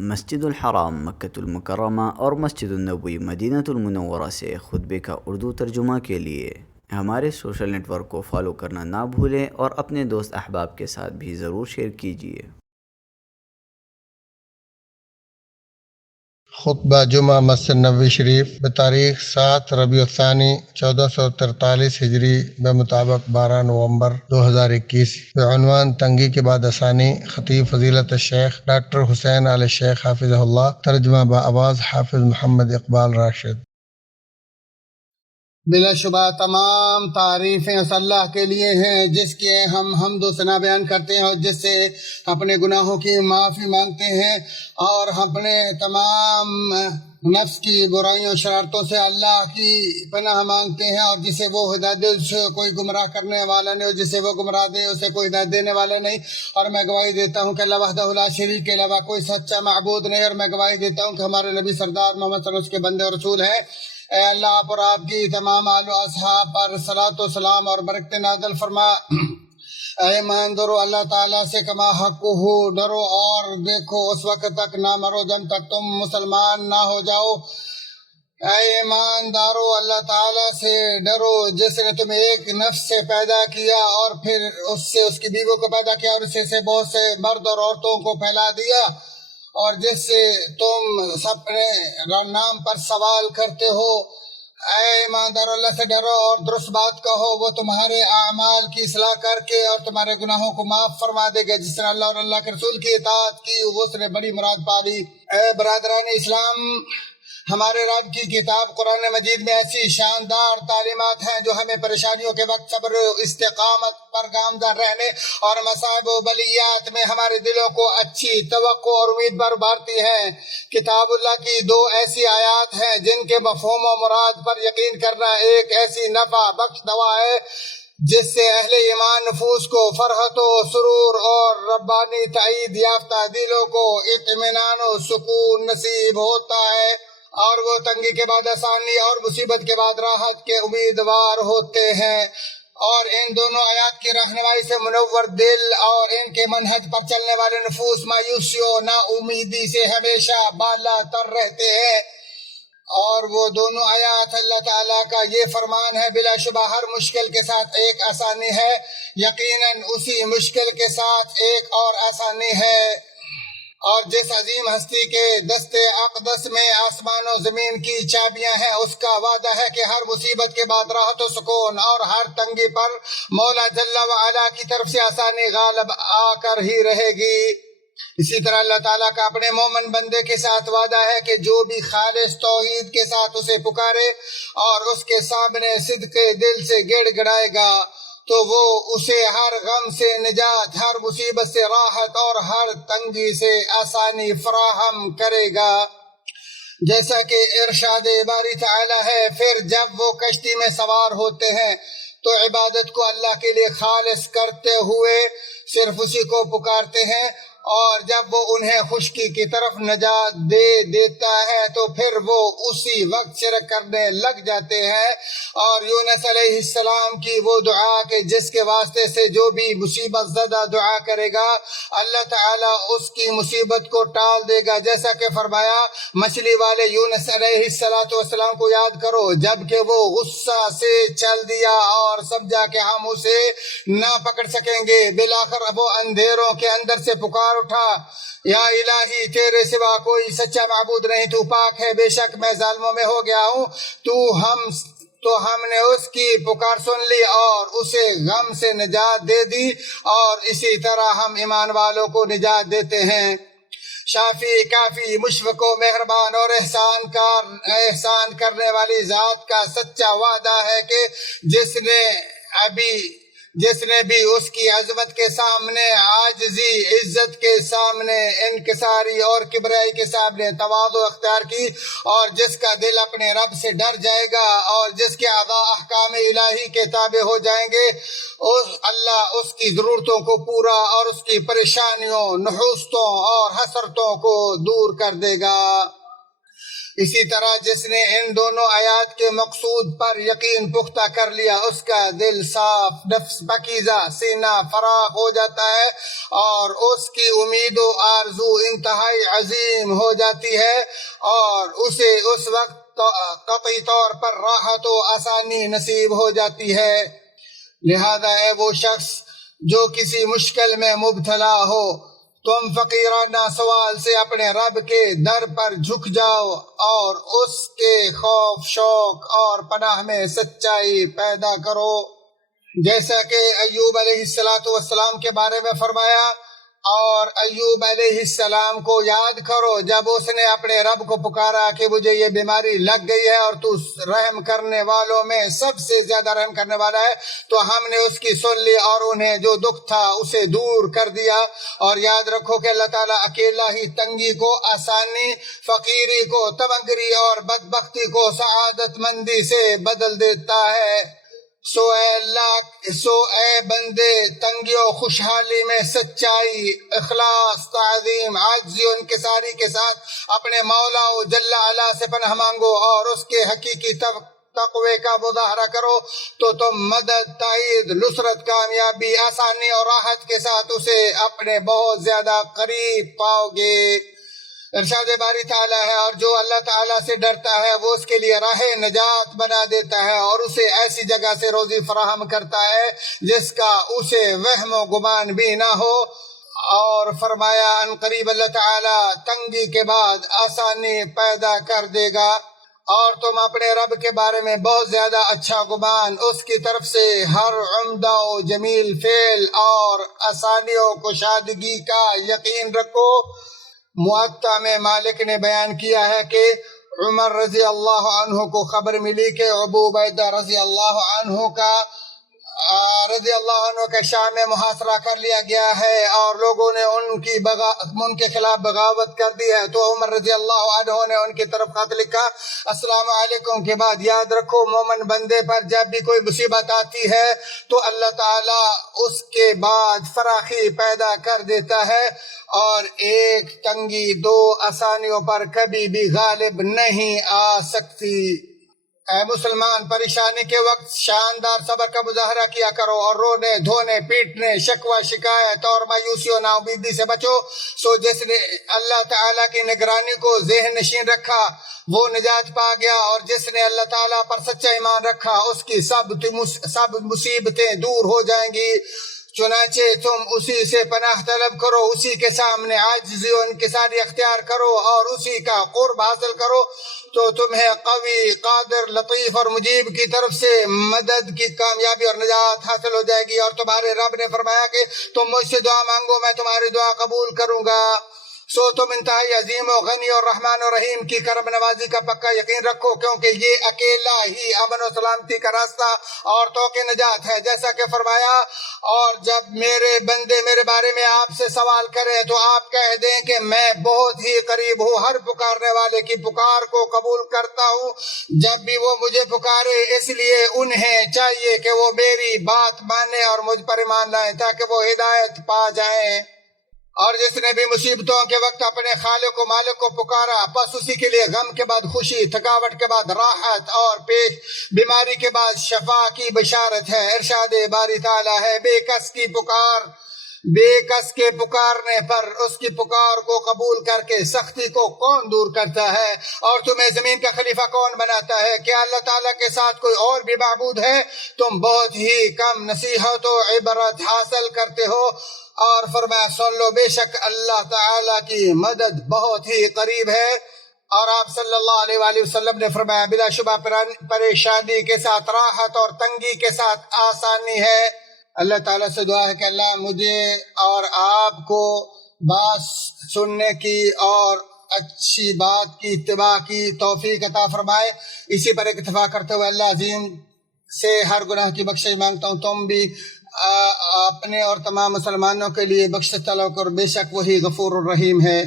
مسجد الحرام مکۃ المکرمہ اور مسجد النبوی مدینہ المنورہ سے خطبے کا اردو ترجمہ کے لیے ہمارے سوشل نیٹ ورک کو فالو کرنا نہ بھولیں اور اپنے دوست احباب کے ساتھ بھی ضرور شیئر کیجیے۔ خطبہ جمعہ مسجد نبوی شریف بتاریخ 7 ربیع الثانی 1443 ہجری بمطابق 12 نومبر 2021 بعنوان تنگی کے بعد آسانی، خطیب فضیلت الشیخ ڈاکٹر حسین آل شیخ حافظہ اللہ، ترجمہ بآواز حافظ محمد اقبال راشد۔ بلا شبہ تمام تعریفیں اس اللہ کے لیے ہیں جس کے ہم حمد و ثنا بیان کرتے ہیں اور جس سے اپنے گناہوں کی معافی مانگتے ہیں اور اپنے تمام نفس کی برائیوں شرارتوں سے اللہ کی پناہ مانگتے ہیں، اور جسے وہ ہدایت دے اسے کوئی گمراہ کرنے والا نہیں، اور جسے وہ گمراہ دے اسے کوئی ہدایت دینے والا نہیں۔ اور میں گواہی دیتا ہوں کہ اللہ وحدہ لا شریک کے علاوہ کوئی سچا معبود نہیں، اور میں گواہی دیتا ہوں کہ ہمارے نبی سردار محمد صلی اللہ علیہ وسلم اس کے بندے اور رسول ہیں۔ اے اللہ، آپ اور آپ کی تمام آل و اصحاب پر صلاۃ و سلام اور برکت نازل فرما۔ اے ایمان دارو، اللہ تعالیٰ سے کما حق ہو ڈرو اور دیکھو اس وقت تک نہ مرو جب تک تم مسلمان نہ ہو جاؤ۔ اے ایمان دارو، اللہ تعالیٰ سے ڈرو جس نے تمہیں ایک نفس سے پیدا کیا اور پھر اس سے اس کی بیویوں کو پیدا کیا اور اسے سے بہت سے مرد اور عورتوں کو پھیلا دیا، اور جس سے تم اپنے نام پر سوال کرتے ہو۔ اے ایماندار، اللہ سے ڈرو اور درست بات کہو، وہ تمہارے اعمال کی اصلاح کر کے اور تمہارے گناہوں کو معاف فرما دے گا۔ جس نے اللہ اور اللہ کے رسول کی اطاعت کی وہ اس نے بڑی مراد پا لی۔ اے برادران اسلام، ہمارے رب کی کتاب قرآن مجید میں ایسی شاندار تعلیمات ہیں جو ہمیں پریشانیوں کے وقت صبر و استقامت پر گامزن رہنے اور مصائب و بلیات میں ہمارے دلوں کو اچھی توقع اور امید پر ابھارتی ہیں۔ کتاب اللہ کی 2 ایسی آیات ہیں جن کے مفہوم و مراد پر یقین کرنا ایک ایسی نفع بخش دوا ہے جس سے اہل ایمان نفوس کو فرحت و سرور اور ربانی تائید یافتہ دلوں کو اطمینان و سکون نصیب ہوتا ہے، اور وہ تنگی کے بعد آسانی اور مصیبت کے بعد راحت کے امیدوار ہوتے ہیں۔ اور ان دونوں آیات کی رہنمائی سے منور دل اور ان کے منہج پر چلنے والے نفوس مایوسی و نا امیدی سے ہمیشہ بالا تر رہتے ہیں۔ اور وہ دونوں آیات اللہ تعالیٰ کا یہ فرمان ہے، بلا شبہ ہر مشکل کے ساتھ ایک آسانی ہے، یقیناً اسی مشکل کے ساتھ ایک اور آسانی ہے۔ اور جس عظیم ہستی کے دست اقدس میں آسمان و زمین کی چابیاں ہیں، اس کا وعدہ ہے کہ ہر مصیبت کے بعد راحت و سکون اور ہر تنگی پر مولا جل وعلا کی طرف سے آسانی غالب آ کر ہی رہے گی۔ اسی طرح اللہ تعالیٰ کا اپنے مومن بندے کے ساتھ وعدہ ہے کہ جو بھی خالص توحید کے ساتھ اسے پکارے اور اس کے سامنے صدق دل سے گڑ گڑائے گا تو وہ اسے ہر غم سے نجات، ہر مصیبت سے راحت اور ہر تنگی سے آسانی فراہم کرے گا۔ جیسا کہ ارشاد باری تعالی ہے، پھر جب وہ کشتی میں سوار ہوتے ہیں تو عبادت کو اللہ کے لیے خالص کرتے ہوئے صرف اسی کو پکارتے ہیں، اور جب وہ انہیں خشکی کی طرف نجات دے دیتا ہے تو پھر وہ اسی وقت شرک کرنے لگ جاتے ہیں۔ اور یونس علیہ السلام کی وہ دعا کہ جس کے واسطے سے جو بھی مصیبت زدہ دعا کرے گا اللہ تعالیٰ اس کی مصیبت کو ٹال دے گا، جیسا کہ فرمایا مچھلی والے یونس علیہ السلام کو یاد کرو جب کہ وہ غصہ سے چل دیا اور سمجھا کہ ہم اسے نہ پکڑ سکیں گے، بالآخر وہ اندھیروں کے اندر سے پکار اٹھا، یا الہی تیرے سوا کوئی سچا معبود نہیں، تو پاک ہے، بے شک میں ظالموں میں ہو گیا ہوں۔ تو ہم نے اس کی پکار سن لی اور اسے غم سے نجات دے دی، اور اسی طرح ہم ایمان والوں کو نجات دیتے ہیں۔ شافی، کافی، مشفق و مہربان اور احسان کرنے والی ذات کا سچا وعدہ ہے کہ جس نے بھی اس کی عظمت کے سامنے عاجزی، عزت کے سامنے انکساری اور کبریائی کے سامنے تواضع اختیار کی، اور جس کا دل اپنے رب سے ڈر جائے گا اور جس کے اعضاء احکام الہی کے تابع ہو جائیں گے، اللہ اس کی ضرورتوں کو پورا اور اس کی پریشانیوں، نحوستوں اور حسرتوں کو دور کر دے گا۔ اسی طرح جس نے ان دونوں آیات کے مقصود پر یقین پختہ کر لیا اس کا دل صاف، نفس پاکیزہ، سینہ فراغ ہو جاتا ہے اور اس کی امید و آرزو انتہائی عظیم ہو جاتی ہے اور اسے اس وقت قطعی طور پر راحت و آسانی نصیب ہو جاتی ہے۔ لہذا اے وہ شخص جو کسی مشکل میں مبتلا ہو، تم فقیرانہ سوال سے اپنے رب کے در پر جھک جاؤ اور اس کے خوف، شوق اور پناہ میں سچائی پیدا کرو، جیسا کہ ایوب علیہ السلام کے بارے میں فرمایا۔ اور ایوب علیہ السلام کو یاد کرو جب اس نے اپنے رب کو پکارا کہ مجھے یہ بیماری لگ گئی ہے اور تو رحم کرنے والوں میں سب سے زیادہ رحم کرنے والا ہے، تو ہم نے اس کی سن لی اور انہیں جو دکھ تھا اسے دور کر دیا۔ اور یاد رکھو کہ اللہ تعالیٰ اکیلا ہی تنگی کو آسانی، فقیری کو تمنگری اور بدبختی کو سعادت مندی سے بدل دیتا ہے۔ سو اے بندے، تنگی و خوشحالی میں سچائی، اخلاص، تعظیم، عاجزی و انکساری کے ساتھ اپنے مولا و جل علا سے پناہ مانگو اور اس کے حقیقی تقوی کا مظاہرہ کرو تو تم مدد، تائید، نصرت، کامیابی، آسانی اور راحت کے ساتھ اسے اپنے بہت زیادہ قریب پاؤ گے۔ ارشاد باری تعالیٰ ہے، اور جو اللہ تعالیٰ سے ڈرتا ہے وہ اس کے لیے راہ نجات بنا دیتا ہے اور اسے ایسی جگہ سے روزی فراہم کرتا ہے جس کا اسے وہم و گمان بھی نہ ہو۔ اور فرمایا ان قریب اللہ تعالیٰ تنگی کے بعد آسانی پیدا کر دے گا، اور تم اپنے رب کے بارے میں بہت زیادہ اچھا گمان، اس کی طرف سے ہر عمدہ و جمیل فعل اور آسانی و کشادگی کا یقین رکھو۔ معطا میں مالک نے بیان کیا ہے کہ عمر رضی اللہ عنہ کو خبر ملی کہ ابو عبیدہ رضی اللہ عنہ کا شام میں محاصرہ کر لیا گیا ہے اور لوگوں نے ان کے خلاف بغاوت کر دی ہے، تو عمر رضی اللہ عنہ نے ان کی طرف خط لکھا، السلام علیکم کے بعد یاد رکھو مومن بندے پر جب بھی کوئی مصیبت آتی ہے تو اللہ تعالیٰ اس کے بعد فراخی پیدا کر دیتا ہے اور ایک تنگی دو آسانیوں پر کبھی بھی غالب نہیں آ سکتی۔ اے مسلمان، پریشانی کے وقت شاندار صبر کا مظاہرہ کیا کرو اور رونے، دھونے، پیٹنے، شکوہ، شکایت اور مایوسی و ناامیدی سے بچو۔ سو جس نے اللہ تعالیٰ کی نگرانی کو ذہن نشین رکھا وہ نجات پا گیا، اور جس نے اللہ تعالیٰ پر سچا ایمان رکھا اس کی سب مصیبتیں دور ہو جائیں گی۔ چنانچہ تم اسی سے پناہ طلب کرو، اسی کے سامنے عاجزی و انکساری اختیار کرو اور اسی کا قرب حاصل کرو تو تمہیں قوی، قادر، لطیف اور مجیب کی طرف سے مدد کی کامیابی اور نجات حاصل ہو جائے گی۔ اور تمہارے رب نے فرمایا کہ تم مجھ سے دعا مانگو میں تمہاری دعا قبول کروں گا۔ سو تم انتہائی عظیم و غنی اور رحمان و رحیم کی کرم نوازی کا پکا یقین رکھو، کیونکہ یہ اکیلا ہی امن و سلامتی کا راستہ اور توق نجات ہے، جیسا کہ فرمایا، اور جب میرے بندے میرے بارے میں آپ سے سوال کریں تو آپ کہہ دیں کہ میں بہت ہی قریب ہوں، ہر پکارنے والے کی پکار کو قبول کرتا ہوں جب بھی وہ مجھے پکارے، اس لیے انہیں چاہیے کہ وہ میری بات مانیں اور مجھ پر ایمان لائیں تاکہ وہ ہدایت پا جائیں۔ اور جس نے بھی مصیبتوں کے وقت اپنے خالق و مالک کو پکارا پس اسی کے لیے غم کے بعد خوشی، تھکاوٹ کے بعد راحت اور بیماری کے بعد شفا کی بشارت ہے۔ ارشاد باری تعالیٰ ہے، بے کس کے پکارنے پر اس کی پکار کو قبول کر کے سختی کو کون دور کرتا ہے؟ اور تمہیں زمین کا خلیفہ کون بناتا ہے؟ کیا اللہ تعالیٰ کے ساتھ کوئی اور بھی معبود ہے؟ تم بہت ہی کم نصیحت و عبرت حاصل کرتے ہو۔ اور فرمایا سن لو، بے شک اللہ تعالیٰ کی مدد بہت ہی قریب ہے۔ اور آپ صلی اللہ علیہ وآلہ وسلم نے فرمایا بلا شبہ پریشانی کے ساتھ راحت اور تنگی کے ساتھ آسانی ہے۔ اللہ تعالیٰ سے دعا ہے کہ اللہ مجھے اور آپ کو بات سننے کی اور اچھی بات کی اتباع کی توفیق عطا فرمائے۔ اسی پر اکتفا کرتے ہوئے اللہ عظیم سے ہر گناہ کی بخشش مانگتا ہوں، تم بھی اپنے اور تمام مسلمانوں کے لیے بخشش طلب کرو، بے شک وہی غفور الرحیم ہے۔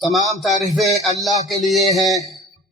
تمام تعریفیں اللہ کے لیے ہیں،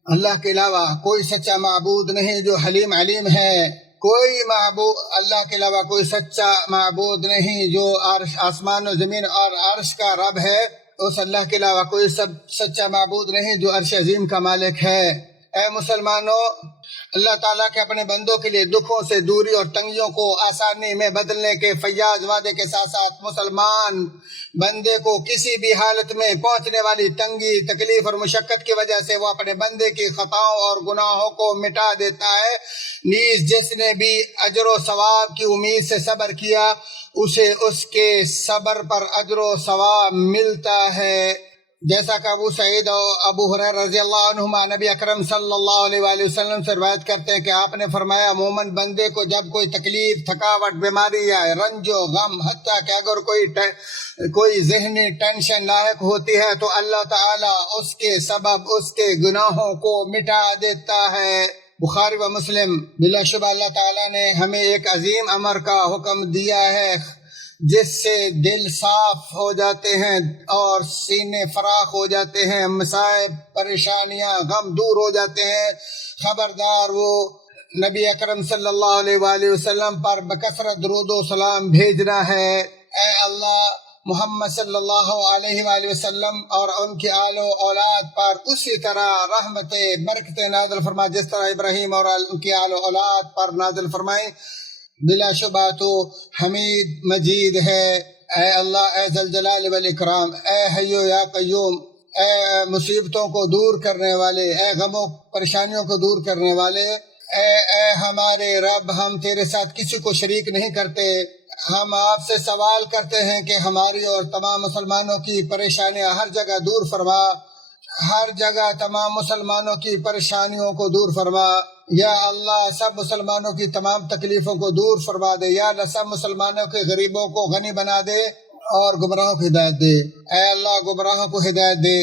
اللہ کے علاوہ کوئی سچا معبود نہیں جو حلیم علیم ہے۔ کوئی معبود اللہ کے علاوہ کوئی سچا معبود نہیں جو آسمان و زمین اور عرش کا رب ہے، اس اللہ کے علاوہ کوئی سچا معبود نہیں جو عرش عظیم کا مالک ہے۔ اے مسلمانوں، اللہ تعالیٰ کے اپنے بندوں کے لیے دکھوں سے دوری اور تنگیوں کو آسانی میں بدلنے کے فیاض وعدے کے ساتھ ساتھ مسلمان بندے کو کسی بھی حالت میں پہنچنے والی تنگی، تکلیف اور مشقت کی وجہ سے وہ اپنے بندے کی خطاؤں اور گناہوں کو مٹا دیتا ہے۔ نیز جس نے بھی اجر و ثواب کی امید سے صبر کیا اسے اس کے صبر پر اجر و ثواب ملتا ہے۔ جیسا کہ ابو سعید اور ابو ہریرہ رضی اللہ عنہما نبی اکرم صلی اللہ علیہ وآلہ وسلم سے روایت کرتے ہیں کہ آپ نے فرمایا، مومن بندے کو جب کوئی تکلیف، تھکاوٹ، بیماری یا رنج و غم، حتیٰ کہ اگر کوئی ذہنی ٹینشن لاحق ہوتی ہے تو اللہ تعالیٰ اس کے سبب اس کے گناہوں کو مٹا دیتا ہے۔ بخاری و مسلم۔ بلا شبہ اللہ تعالیٰ نے ہمیں ایک عظیم امر کا حکم دیا ہے جس سے دل صاف ہو جاتے ہیں اور سینے فراخ ہو جاتے ہیں، مصائب، پریشانیاں، غم دور ہو جاتے ہیں۔ خبردار وہ نبی اکرم صلی اللہ علیہ وآلہ وسلم پر بکثرت درود و سلام بھیجنا ہے۔ اے اللہ محمد صلی اللہ علیہ وآلہ وسلم اور ان کی آل و اولاد پر اسی طرح رحمت برکت نازل فرما جس طرح ابراہیم اور ان کی آل و اولاد پر نازل فرمائیں۔ بلا شبہ تو حمید مجید ہے۔ اے اللہ، اے ذوالجلال والاکرام، اے حی یا قیوم، اے مصیبتوں کو دور کرنے والے، اے غموں پریشانیوں کو دور کرنے والے، اے ہمارے رب، ہم تیرے ساتھ کسی کو شریک نہیں کرتے۔ ہم آپ سے سوال کرتے ہیں کہ ہماری اور تمام مسلمانوں کی پریشانیاں ہر جگہ دور فرما، ہر جگہ تمام مسلمانوں کی پریشانیوں کو دور فرما۔ یا اللہ سب مسلمانوں کی تمام تکلیفوں کو دور فرما دے۔ یا اللہ سب مسلمانوں کے غریبوں کو غنی بنا دے اور گمراہوں کو ہدایت دے۔ اے اللہ گمراہوں کو ہدایت دے۔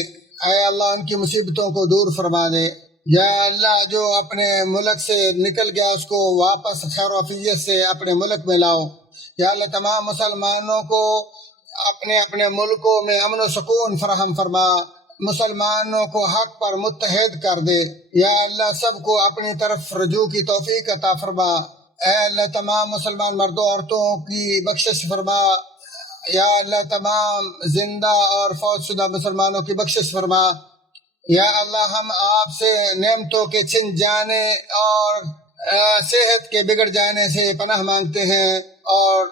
اے اللہ ان کی مصیبتوں کو دور فرما دے۔ یا اللہ جو اپنے ملک سے نکل گیا اس کو واپس خیر و عافیت سے اپنے ملک میں لاؤ۔ یا اللہ تمام مسلمانوں کو اپنے اپنے ملکوں میں امن و سکون فراہم فرما، مسلمانوں کو حق پر متحد کر دے۔ یا اللہ سب کو اپنی طرف رجوع کی توفیق عطا فرما۔ اے اللہ تمام مسلمان مردوں عورتوں کی بخشش فرما۔ یا اللہ تمام زندہ اور فوت شدہ مسلمانوں کی بخشش فرما۔ یا اللہ ہم آپ سے نعمتوں کے چھن جانے اور صحت کے بگڑ جانے سے پناہ مانگتے ہیں، اور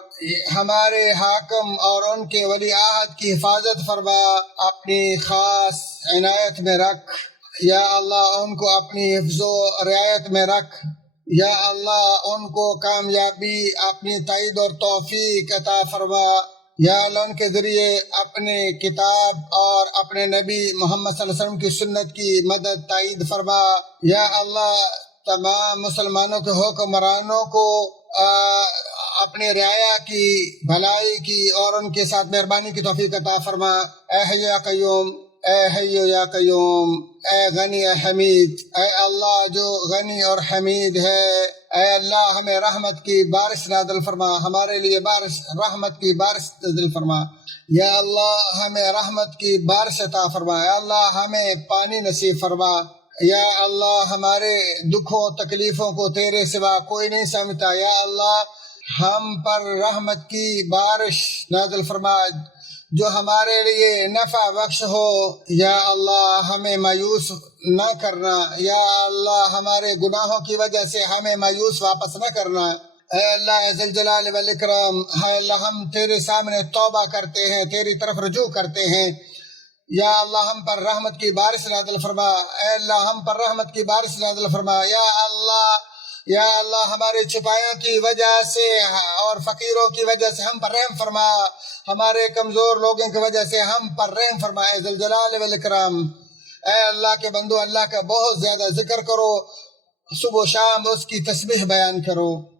ہمارے حاکم اور ان کے ولی عہد کی حفاظت فرما، اپنی خاص عنایت میں رکھ۔ یا اللہ ان کو اپنی حفظ و رعایت میں رکھ۔ یا اللہ ان کو کامیابی، اپنی تائید اور توفیق عطا فرما۔ یا اللہ ان کے ذریعے اپنے کتاب اور اپنے نبی محمد صلی اللہ علیہ وسلم کی سنت کی مدد تائید فرما۔ یا اللہ تمام مسلمانوں کے حکمرانوں کو اپنی رعایا کی، بھلائی کی اور ان کے ساتھ مہربانی کی توفیق عطا فرما۔ اے حی یا قیوم، اے حی یا قیوم، اے غنی اے حمید، اے اللہ جو غنی اور حمید ہے، اے اللہ ہمیں رحمت کی بارش نازل فرما، ہمارے لیے رحمت کی بارش نازل فرما۔ یا اللہ ہمیں رحمت کی بارش عطا فرما۔ یا اللہ ہمیں پانی نصیب فرما۔ یا اللہ ہمارے دکھوں تکلیفوں کو تیرے سوا کوئی نہیں سمجھتا۔ یا اللہ ہم پر رحمت کی بارش نازل فرما جو ہمارے لیے نفع بخش ہو۔ یا اللہ ہمیں مایوس نہ کرنا۔ یا اللہ ہمارے گناہوں کی وجہ سے ہمیں مایوس واپس نہ کرنا۔ اے اللہ ذی الجلال والاکرام، اے اللہ ہم تیرے سامنے توبہ کرتے ہیں، تیری طرف رجوع کرتے ہیں۔ یا اللہ ہم پر رحمت کی بارش نازل فرما۔ اے اللہ ہم پر رحمت کی بارش نازل فرما۔ یا اللہ ہمارے چھپایوں کی وجہ سے اور فقیروں کی وجہ سے ہم پر رحم فرما، ہمارے کمزور لوگوں کی وجہ سے ہم پر رحم فرما۔ اے ذی الجلال والاکرام، اے اللہ کے بندو اللہ کا بہت زیادہ ذکر کرو، صبح و شام اس کی تسبیح بیان کرو۔